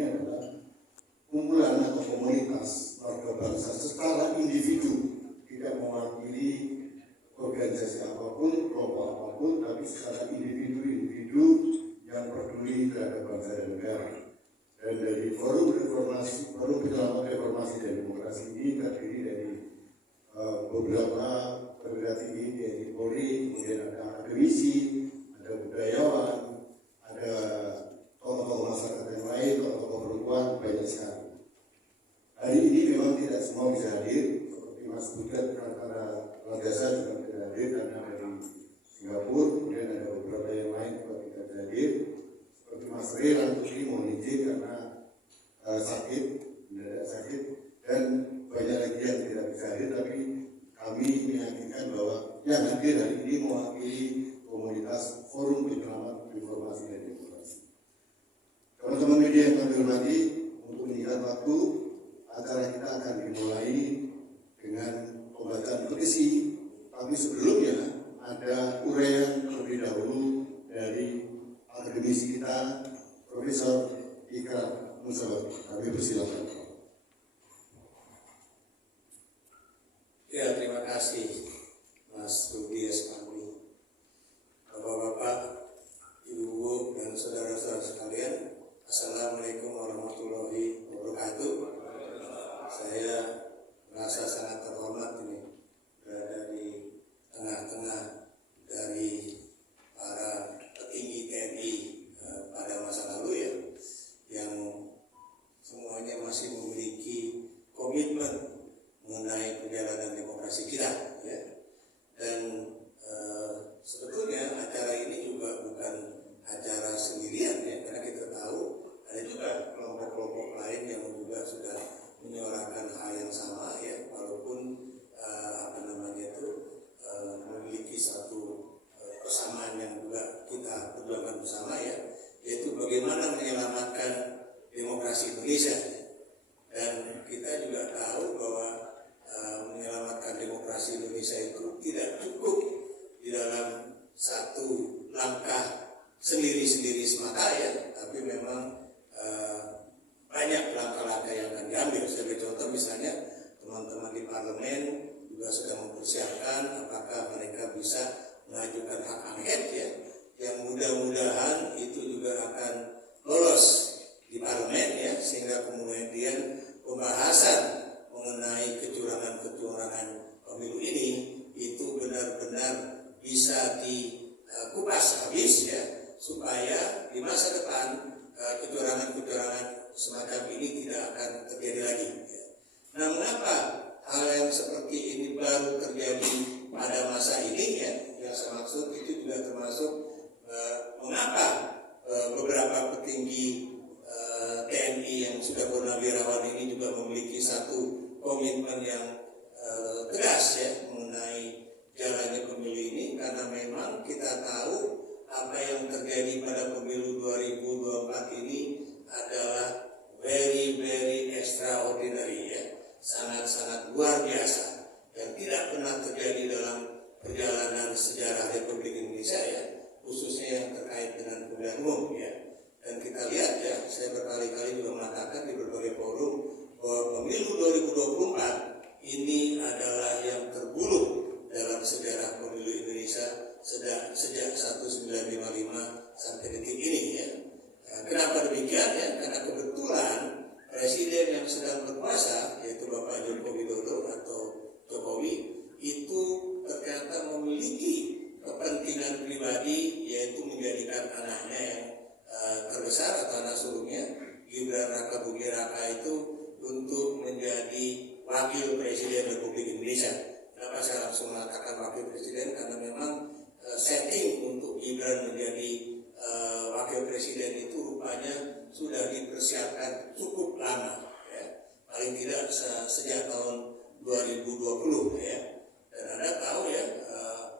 ini adalah kumpulan atau komunitas warga bangsa secara individu, tidak mewakili organisasi apapun, kelompok apapun, tapi secara individu-individu yang peduli terhadap bangsa dan negara. Dan dari forum penyelamat reformasi dan demokrasi ini terdiri dari beberapa perwira tinggi TNI Polri, kemudian ada akademisi, ada budayawan, ada tokoh-tokoh masyarakat yang lain, tokoh-tokoh perempuan, banyak sekali. Hari ini memang tidak semua bisa hadir, seperti Mas Budat karena Landasan juga tidak hadir karena dari Singapura, kemudian ada beberapa yang lain juga tidak hadir, seperti Mas Rey Rantuli mohon izin karena sakit, mendadak sakit, dan banyak lagi yang tidak bisa hadir, tapi kami meyakinkan bahwa yang hadir hari ini mewakili komunitas Forum Penyelamat Reformasi dan Demokrasi. Teman-teman media yang kami hormati, untuk meningkat waktu, acara kita akan dimulai dengan pembacaan petisi, tapi sebelumnya ada uraian terlebih dahulu dari akademisi kita, Profesor Ikrar Musawati. Kami persilakan. Ya, terima kasih Mas Rudi Eskamli. Bapak-bapak, ibu-ibu, dan saudara-saudara sekalian, Assalamualaikum warahmatullahi wabarakatuh. Saya merasa sangat terhormat ini berada di tengah-tengah dari para petinggi TNI pada masa lalu ya, yang semuanya masih memiliki komitmen mengenai perjalanan demokrasi kita ya. Dan sebetulnya acara ini juga bukan acara sendirian ya, karena kita tahu ada juga kelompok-kelompok lain yang juga sudah menyuarakan hal yang sama ya, walaupun memiliki satu persamaan yang juga kita perjuangkan bersama ya, yaitu bagaimana menyelamatkan demokrasi Indonesia. Dan kita juga tahu bahwa menyelamatkan demokrasi Indonesia itu tidak cukup di dalam satu langkah sendiri-sendiri semata ya, tapi memang banyak langkah-langkah yang akan diambil. Sebagai contoh misalnya teman-teman di parlemen juga sudah mempersiapkan apakah mereka bisa mengajukan hak angket ya, yang mudah-mudahan itu juga akan lolos di parlemen ya, sehingga kemudian pembahasan mengenai kecurangan-kecurangan pemilu ini itu benar-benar bisa dikupas habis ya, supaya di masa depan kecurangan-kecurangan semacam ini tidak akan terjadi lagi ya. Nah, mengapa hal yang seperti ini baru terjadi pada masa ini ya, yang saya maksud itu juga termasuk mengapa beberapa petinggi TNI yang sudah purnawirawan ini juga memiliki satu komitmen yang tegas ya mengenai jalannya pemilu ini, karena memang kita tahu apa yang terjadi pada pemilu 2024 ini adalah very extraordinary ya, sangat-sangat luar biasa dan tidak pernah terjadi dalam perjalanan sejarah Republik Indonesia ya, khususnya yang terkait dengan pemilihan umum ya. Dan kita lihat ya, saya berkali-kali juga mengatakan di berbagai forum bahwa pemilu 2024 ini adalah yang terburuk dalam sejarah pemilu Indonesia sejak 1955 sampai detik ini ya. Kenapa demikian ya? Karena kebetulan presiden yang sedang berkuasa, yaitu Bapak Joko Widodo atau Jokowi, itu ternyata memiliki kepentingan pribadi, yaitu menjadikan anaknya yang terbesar atau anak sulungnya, Gibran Raka Buming Raka itu untuk menjadi wakil presiden Republik Indonesia. Kenapa saya langsung mengatakan wakil presiden? Karena memang setting untuk Gibran menjadi wakil presiden itu rupanya sudah dipersiapkan cukup lama ya. Paling tidak sejak tahun 2020 ya. Dan Anda tahu ya,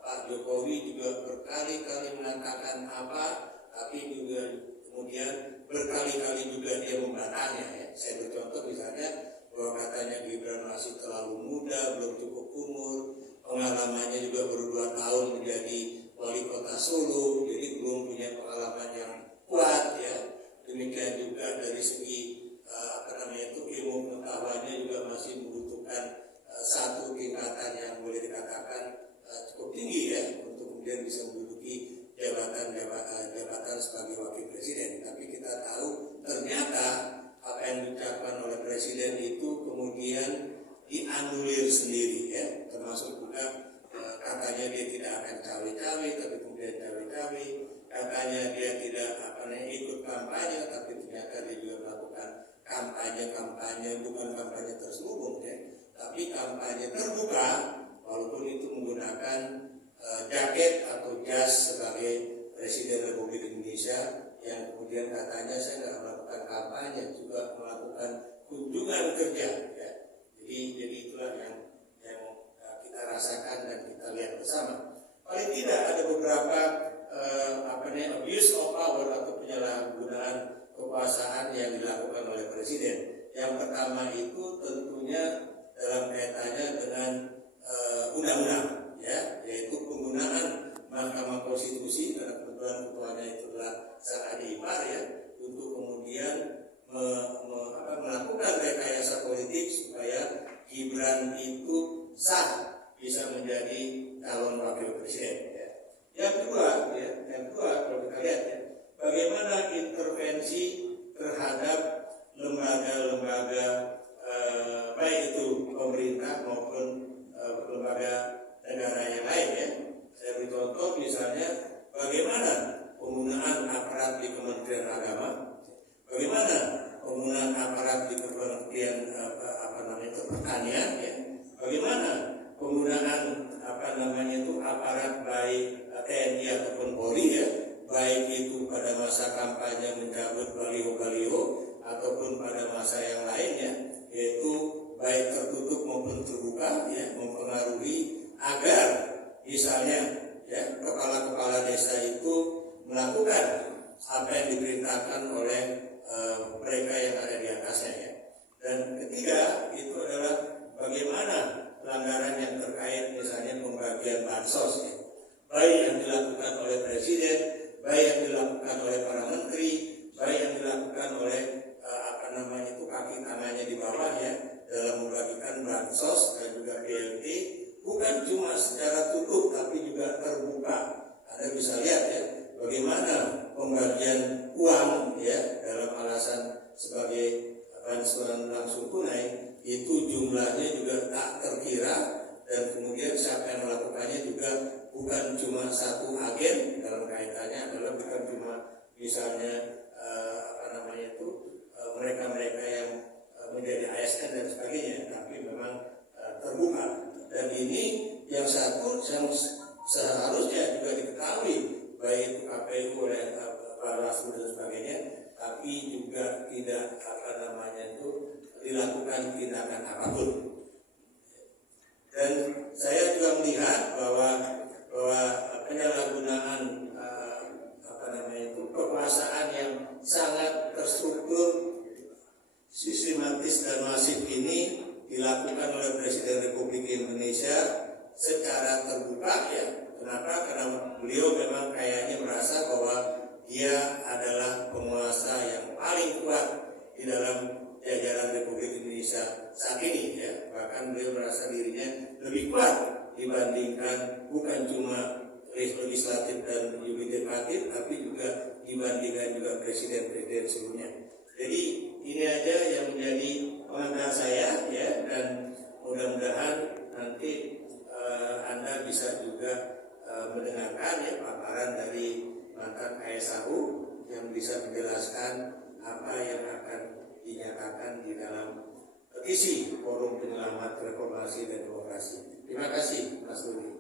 Pak Jokowi juga berkali-kali mengatakan apa, tapi juga kemudian berkali-kali juga dia membantahnya ya. Saya bercontoh misalnya bahwa katanya Gibran masih terlalu muda, belum cukup umur, pengalamannya juga baru 2 tahun menjadi wali kota Solo, jadi belum punya pengalaman yang kuat ya. Demikian juga dari segi dikatakan cukup tinggi ya untuk kemudian bisa menduduki jabatan sebagai wakil presiden. Tapi kita tahu ternyata apa yang diucapkan oleh presiden itu kemudian dianulir sendiri ya, termasuk juga katanya dia tidak akan cawe-cawe tapi kemudian cawe-cawe, katanya dia tidak ikut kampanye tapi ternyata dia juga melakukan kampanye bukan kampanye terselubung ya, tapi kampanye terbuka walaupun itu menggunakan jaket atau jas sebagai Presiden Republik Indonesia yang kemudian katanya saya nggak melakukan kampanye, juga melakukan kunjungan kerja ya. Jadi itulah yang kita rasakan dan kita lihat bersama. Paling tidak ada beberapa abuse of power atau penyalahgunaan kekuasaan yang dilakukan oleh presiden. Yang pertama itu tentunya dalam kaitannya dengan undang-undang ya, yaitu penggunaan Mahkamah Konstitusi, karena kebetulan ketuanya itu adalah sang adik ipar ya, untuk kemudian melakukan rekayasa politik supaya Gibran itu sah bisa menjadi calon wakil presiden ya. Yang kedua kalau kita lihat ya, bagaimana intervensi terhadap lembaga-lembaga baik itu pemerintah maupun lembaga negara yang lain ya. Saya beri contoh misalnya bagaimana penggunaan aparat di Kementerian Agama, bagaimana penggunaan aparat di Kementerian Pertanian ya, bagaimana penggunaan aparat baik TNI ataupun Polri ya, baik itu pada masa kampanye mencabut baliho-baliho ataupun pada masa yang lainnya, yaitu baik tertutup maupun terbuka ya, mempengaruhi agar misalnya ya kepala-kepala desa itu melakukan apa yang diperintahkan oleh mereka yang ada di atasnya ya. Dan ketiga itu adalah bagaimana pelanggaran yang terkait misalnya pembagian bansos ya, baik yang dilakukan oleh presiden, baik yang dilakukan oleh para menteri, baik yang dilakukan oleh kaki tangannya di bawah ya, dalam membagikan bansos dan juga BLT, bukan cuma secara tutup tapi juga terbuka. Anda bisa lihat ya bagaimana pembagian uang ya dalam alasan sebagai bantuan langsung tunai itu jumlahnya juga tak terkira, dan kemudian siapa yang melakukannya juga bukan cuma satu agen, dalam kaitannya adalah bukan cuma misalnya mereka-mereka yang menjadi ASN dan sebagainya, tapi memang terbuka. Dan ini yang satu yang seharusnya juga diketahui baik itu KPU oleh Bawaslu dan sebagainya, tapi juga tidak dilakukan tindakan apapun. Dan saya juga melihat bahwa penyalahgunaan kekuasaan yang sangat terstruktur, sistematis dan masif ini dilakukan oleh Presiden Republik Indonesia secara terbuka ya. Kenapa? Karena beliau memang kayaknya merasa bahwa dia adalah penguasa yang paling kuat di dalam jajaran Republik Indonesia saat ini ya. Bahkan beliau merasa dirinya lebih kuat dibandingkan bukan cuma legislatif dan yudikatif, tapi juga dibandingkan juga presiden-presiden sebelumnya. Jadi ini aja yang menjadi pengantar saya ya, dan mudah-mudahan nanti Anda bisa juga mendengarkan ya paparan dari mantan KSAU yang bisa menjelaskan apa yang akan dinyatakan di dalam petisi Forum Penyelamat Reformasi dan Demokrasi. Terima kasih Mas Rudi.